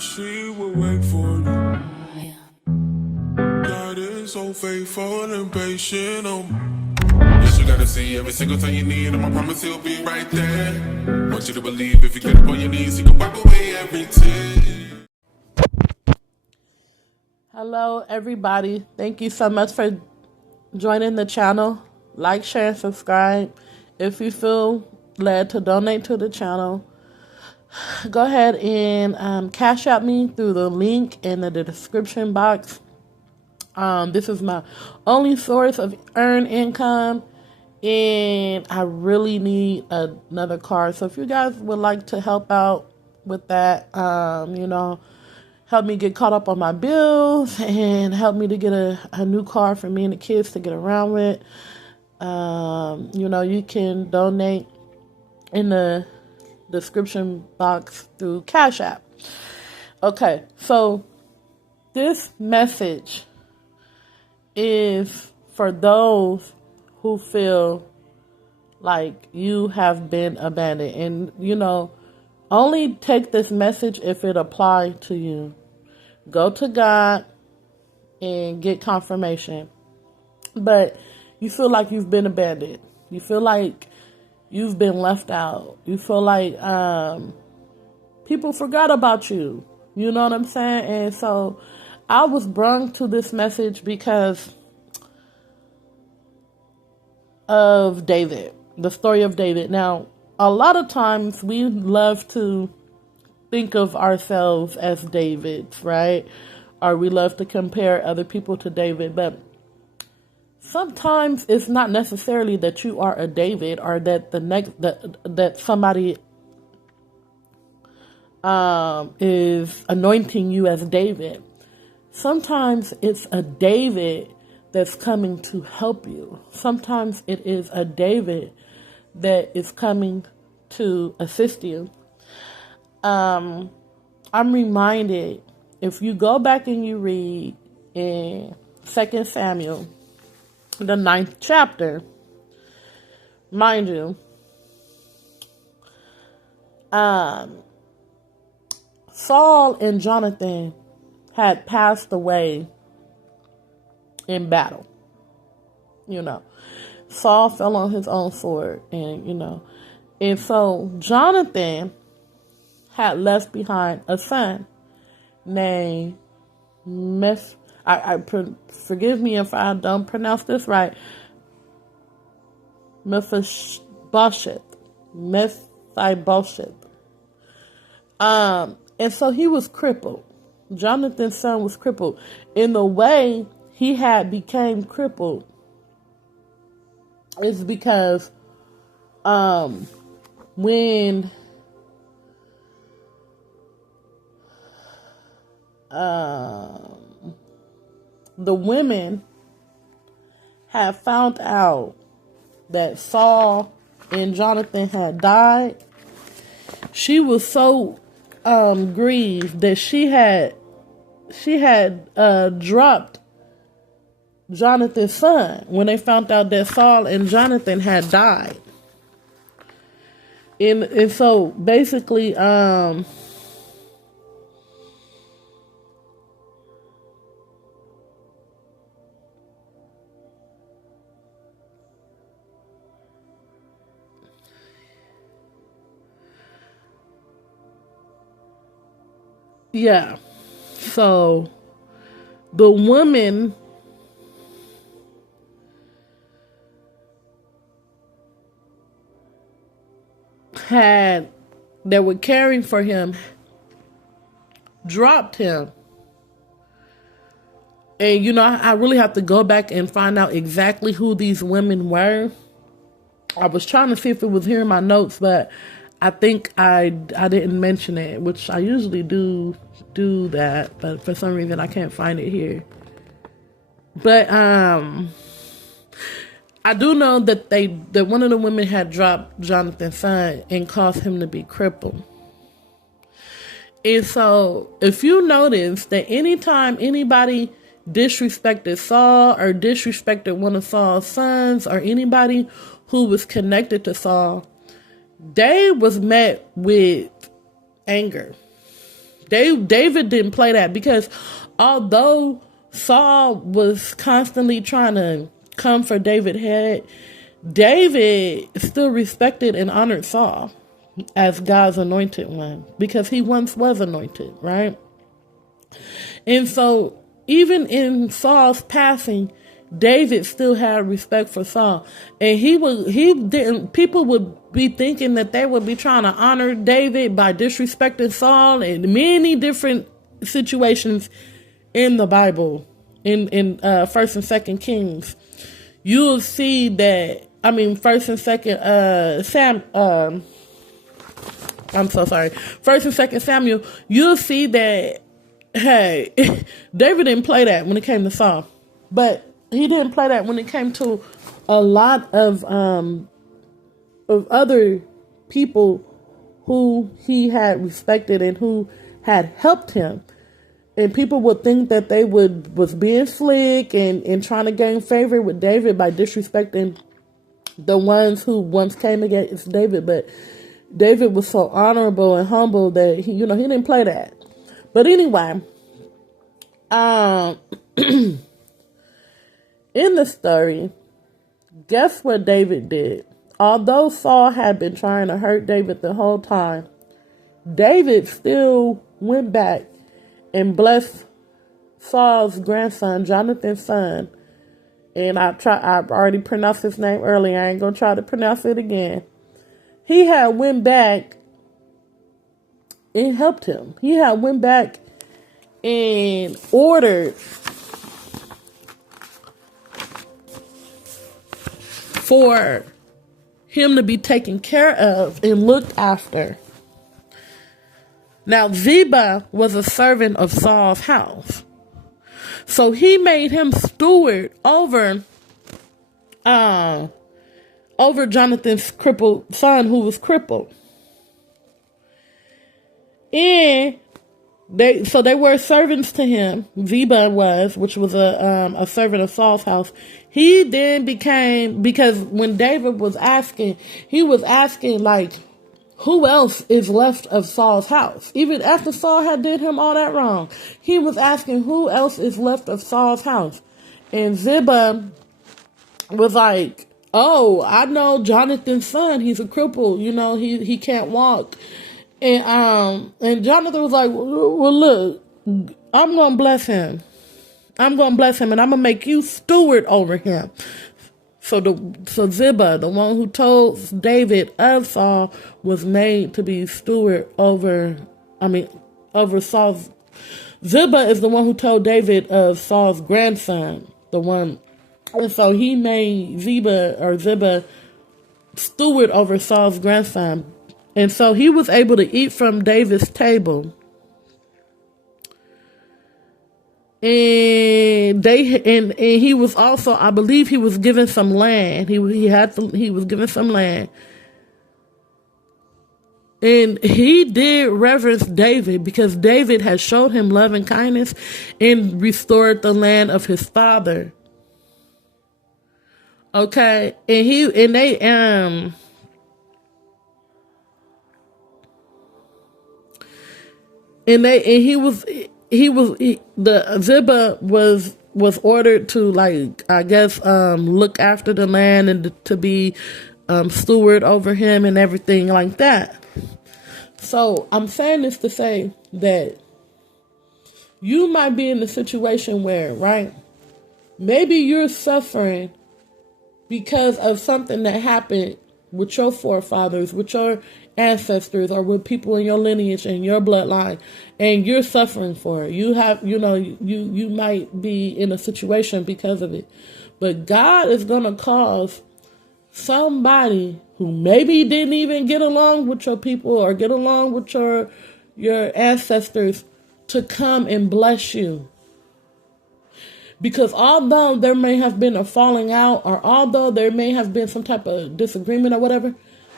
she will wait for you. God is so faithful and patient. Yes, you gotta see every single time you need him. I promise he'll be right there. Want you to believe if you get up on your knees, he can wipe away every tear. Hello, everybody. Thank you so much for joining the channel. Like, share, and subscribe. If you feel led to donate to the channel, go ahead and cash out me through the link in the description box. This is my only source of earned income, and I really need another car. So if you guys would like to help out with that, help me get caught up on my bills and help me to get a new car for me and the kids to get around with, you can donate in the description box through Cash App. Okay, so this message is for those who feel like you have been abandoned. And, only take this message if it applies to you. Go to God and get confirmation. But you feel like you've been abandoned. You feel like you've been left out. You feel like people forgot about you. You know what I'm saying? And so I was brung to this message because of David, the story of David. Now, a lot of times we love to think of ourselves as Davids, right? Or we love to compare other people to David, but sometimes it's not necessarily that you are a David or that that somebody is anointing you as David. Sometimes it's a David that's coming to help you. Sometimes it is a David that is coming to assist you. I'm reminded, if you go back and you read in 2 Samuel, the 9th chapter, mind you, Saul and Jonathan had passed away in battle. Saul fell on his own sword, and so Jonathan had left behind a son named forgive me if I don't pronounce this right, Mephibosheth. And so he was crippled. Jonathan's son was crippled. In the way he had became crippled is because when the women had found out that Saul and Jonathan had died, she was so grieved that she had dropped Jonathan's son when they found out that Saul and Jonathan had died. And so basically, yeah. So the woman that were caring for him dropped him. And I really have to go back and find out exactly who these women were. I was trying to see if it was here in my notes, but I think I didn't mention it, which I usually do that, but for some reason I can't find it here. But I do know that one of the women had dropped Jonathan's son and caused him to be crippled. And so if you notice that anytime anybody disrespected Saul or disrespected one of Saul's sons or anybody who was connected to Saul, they was met with anger. David didn't play that, because although Saul was constantly trying to come for David's head, David still respected and honored Saul as God's anointed one, because he once was anointed, right? And so even in Saul's passing, David still had respect for Saul. And people would be thinking that they would be trying to honor David by disrespecting Saul in many different situations in the Bible. In First and Second Kings, you'll see that, First and Second First and Second Samuel, you'll see that, hey, David didn't play that when it came to Saul. But he didn't play that when it came to a lot of other people who he had respected and who had helped him. And people would think that they was being slick and trying to gain favor with David by disrespecting the ones who once came against David. But David was so honorable and humble that he didn't play that. But anyway, in the story, guess what David did? Although Saul had been trying to hurt David the whole time, David still went back and blessed Saul's grandson, Jonathan's son. And I already pronounced his name earlier. I ain't gonna try to pronounce it again. He had went back and helped him. He had went back and ordered for him to be taken care of and looked after. Now, Ziba was a servant of Saul's house. So he made him steward over Jonathan's crippled son, who was crippled. And they were servants to him. Ziba which was a servant of Saul's house. He then became, because when David was asking, he was asking, like, who else is left of Saul's house? Even after Saul had did him all that wrong, he was asking who else is left of Saul's house. And Ziba was like, oh, I know Jonathan's son. He's a cripple. He can't walk. And Jonathan was like, well, look, I'm going to bless him. I'm going to bless him, and I'm going to make you steward over him. So Ziba, the one who told David of Saul, was made to be steward over Saul's. Ziba is the one who told David of Saul's grandson, and so he made Ziba steward over Saul's grandson. And so he was able to eat from David's table. And he was also, I believe, he was given some land. He was given some land. And he did reverence David because David had showed him love and kindness and restored the land of his father. Okay, Ziba was ordered to, like, I guess, look after the land and to be steward over him and everything like that. So I'm saying this to say that you might be in a situation where, right, maybe you're suffering because of something that happened with your forefathers, with your ancestors, or with people in your lineage and your bloodline, and you're suffering for it. You might be in a situation because of it. But God is going to cause somebody who maybe didn't even get along with your people or get along with your ancestors to come and bless you. Because although there may have been a falling out, or although there may have been some type of disagreement or whatever,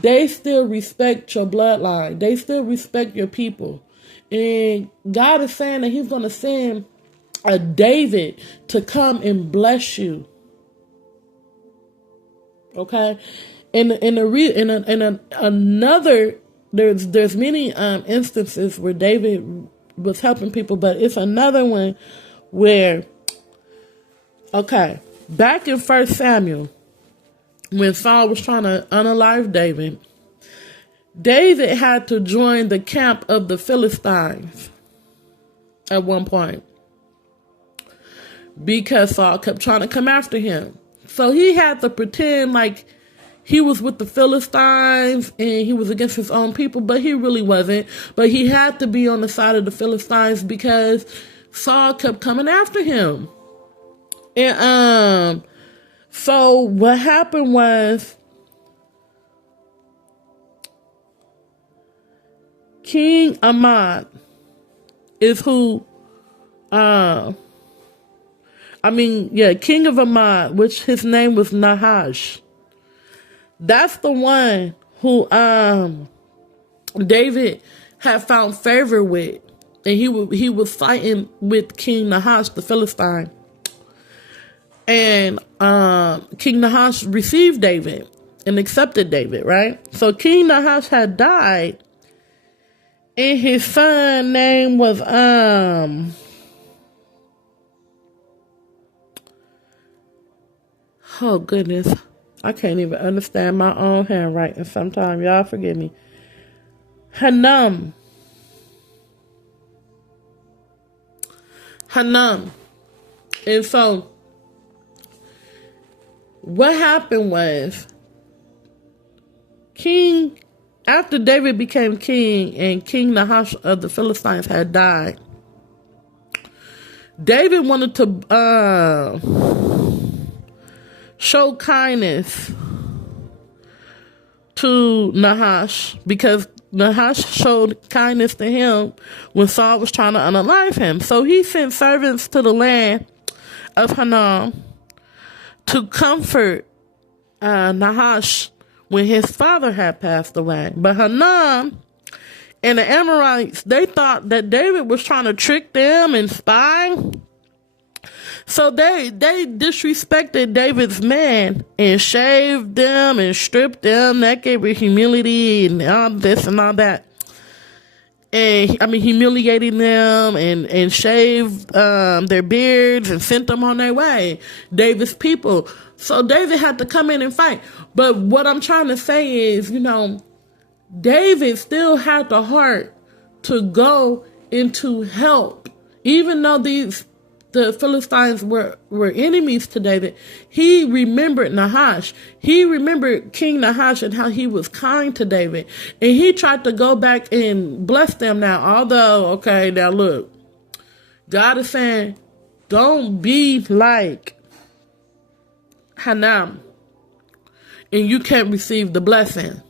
they still respect your bloodline. They still respect your people. And God is saying that he's going to send a David to come and bless you. Okay? There's many instances where David was helping people, but it's another one where, okay, back in 1 Samuel, when Saul was trying to unalive David, David had to join the camp of the Philistines at one point because Saul kept trying to come after him. So he had to pretend like he was with the Philistines and he was against his own people, but he really wasn't. But he had to be on the side of the Philistines because Saul kept coming after him. And so what happened was King Ahmad is who King of Ahmad, which his name was Nahash. That's the one who David had found favor with, and he was fighting with King Nahash, the Philistine. And King Nahash received David and accepted David, right? So King Nahash had died, and his son name was oh goodness, I can't even understand my own handwriting sometimes. Y'all forgive me. Hanam. And so what happened was after David became king and King Nahash of the Philistines had died, David wanted to show kindness to Nahash because Nahash showed kindness to him when Saul was trying to unalive him. So he sent servants to the land of Hanam to comfort Nahash when his father had passed away. But Hanam and the Amorites, they thought that David was trying to trick them and spy. So they disrespected David's men and shaved them and stripped them naked with humility and all this and all that. And humiliating them and shaved their beards and sent them on their way, David's people. So David had to come in and fight. But what I'm trying to say is, David still had the heart to go into help. Even though the Philistines were enemies to David, he remembered Nahash. He remembered King Nahash and how he was kind to David. And he tried to go back and bless them now. Although, okay, now look, God is saying, don't be like Hanam and you can't receive the blessing.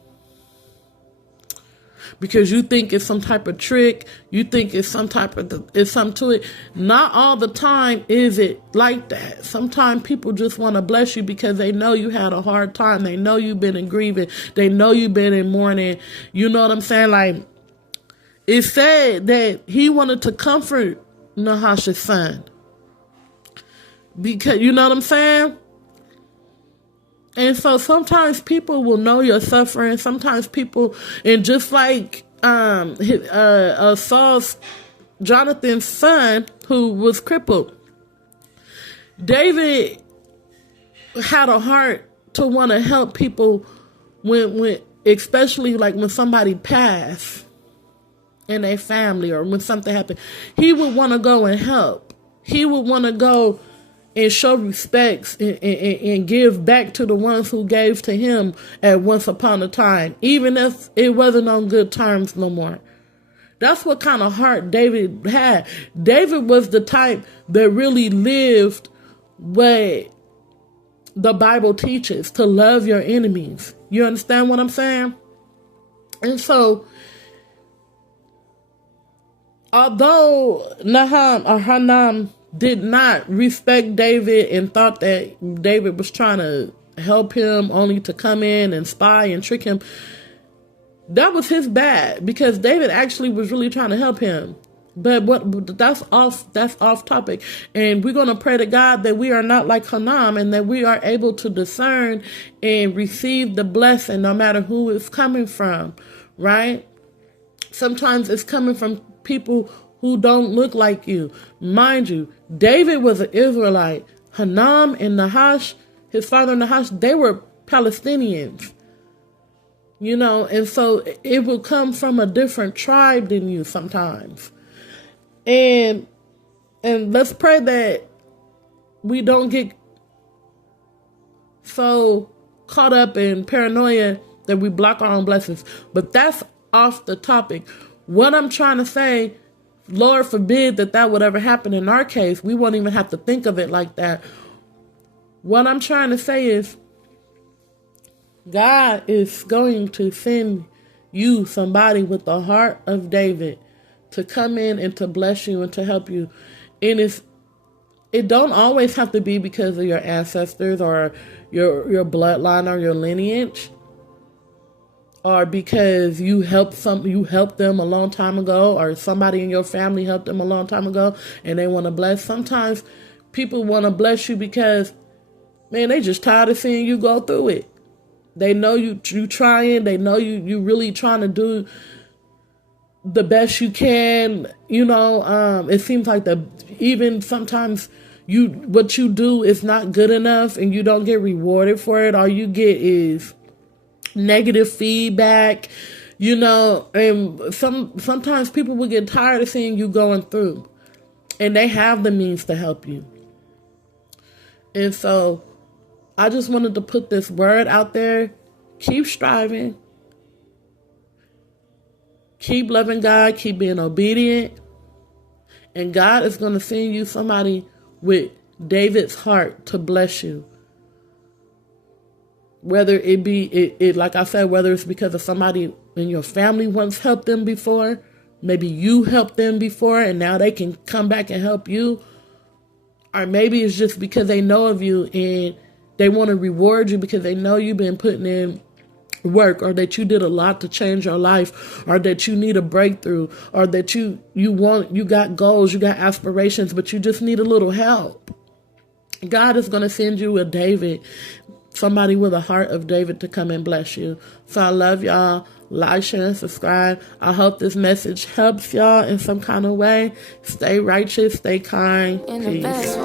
Because you think it's some type of trick, you think it's it's something to it. Not all the time is it like that. Sometimes people just want to bless you because they know you had a hard time. They know you've been in grieving. They know you've been in mourning. You know what I'm saying? Like, it said that he wanted to comfort Nahash's son. Because, you know what I'm saying? And so sometimes people will know your suffering. Sometimes people, and just like Saul's, Jonathan's son, who was crippled, David had a heart to want to help people when especially like when somebody passed in their family or when something happened. He would want to go and help. He would want to go and show respects and give back to the ones who gave to him at once upon a time, even if it wasn't on good terms no more. That's what kind of heart David had. David was the type that really lived what the Bible teaches, to love your enemies. You understand what I'm saying? And so, although Hanam did not respect David and thought that David was trying to help him only to come in and spy and trick him, that was his bad, because David actually was really trying to help him. But that's off topic. And we're going to pray to God that we are not like Hanam and that we are able to discern and receive the blessing no matter who it's coming from, right? Sometimes it's coming from people who don't look like you. Mind you, David was an Israelite. Hanam and Nahash, his father Nahash, they were Palestinians. You know, and so it will come from a different tribe than you sometimes. And let's pray that we don't get so caught up in paranoia that we block our own blessings. But that's off the topic. What I'm trying to say, Lord forbid that would ever happen in our case. We won't even have to think of it like that. What I'm trying to say is, God is going to send you somebody with the heart of David to come in and to bless you and to help you. And it don't always have to be because of your ancestors or your bloodline or your lineage, or because you helped them a long time ago, or somebody in your family helped them a long time ago and they want to bless. Sometimes people want to bless you because, man, they just tired of seeing you go through it. They know you trying. They know you really trying to do the best you can. You know, it seems like even sometimes what you do is not good enough and you don't get rewarded for it. All you get is negative feedback. You know, and sometimes people will get tired of seeing you going through, and they have the means to help you. And so I just wanted to put this word out there. Keep striving. Keep loving God. Keep being obedient. And God is going to send you somebody with David's heart to bless you. Whether it be, like I said, whether it's because of somebody in your family once helped them before. Maybe you helped them before and now they can come back and help you. Or maybe it's just because they know of you and they want to reward you because they know you've been putting in work, or that you did a lot to change your life, or that you need a breakthrough, or that you got goals, you got aspirations, but you just need a little help. God is going to send you a David, somebody with a heart of David to come and bless you. So I love y'all. Like, share, and subscribe. I hope this message helps y'all in some kind of way. Stay righteous, stay kind. Peace.